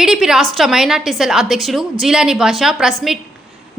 TDP రాష్ట్ర minority cell అధ్యక్షుడు జీలానీ బాషా press meet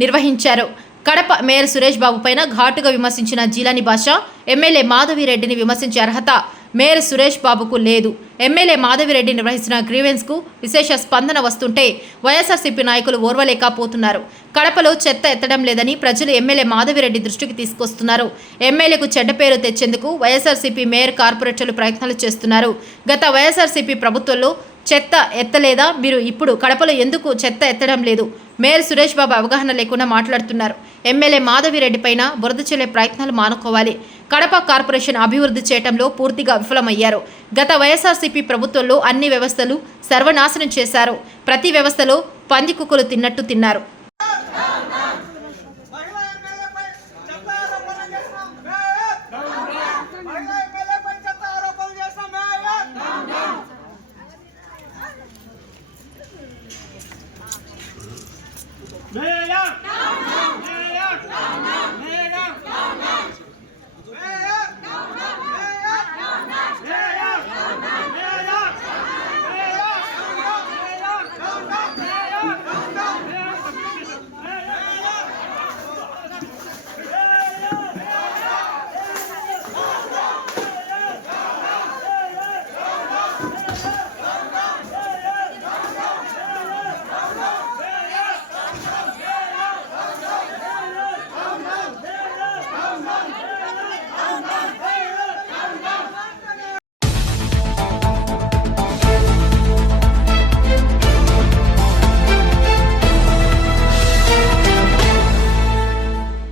నిర్వహించారు. కడప మేయర్ సురేష్ బాబు పైన ఘాటుగా విమర్శించిన జీలానీ బాషా ఎమ్మెల్యే మాధవిరెడ్డిని విమర్శించే అర్హత మేయర్ సురేష్ బాబుకు లేదు. ఎమ్మెల్యే మాధవిరెడ్డి నిర్వహించిన గ్రీవెన్స్కు విశేష స్పందన వస్తుంటే వైఎస్ఆర్సీపీ నాయకులు ఓర్వలేకపోతున్నారు. కడపలో చెత్త ఎత్తడం లేదని ప్రజలు ఎమ్మెల్యే మాధవిరెడ్డి దృష్టికి తీసుకొస్తున్నారు. ఎమ్మెల్యేకు చెడ్డ పేరు తెచ్చేందుకు వైఎస్ఆర్సీపీ మేయర్ కార్పొరేటర్లు ప్రయత్నాలు చేస్తున్నారు. గత వైఎస్ఆర్సీపీ ప్రభుత్వంలో చెత్త ఎత్తలేదా? మీరు ఇప్పుడు కడపలో ఎందుకు చెత్త ఎత్తడం లేదు? మేయర్ సురేష్ బాబు అవగాహన లేకుండా మాట్లాడుతున్నారు. ఎమ్మెల్యే మాధవిరెడ్డి పైన బురద చెల్లే ప్రయత్నాలు మానుకోవాలి. కడప కార్పొరేషన్ అభివృద్ధి చేయడంలో పూర్తిగా విఫలమయ్యారు. గత వైఎస్ఆర్సీపీ ప్రభుత్వంలో అన్ని వ్యవస్థలు సర్వనాశనం చేశారు. ప్రతి వ్యవస్థలో పందికుక్కలు తిన్నట్టు తిన్నారు.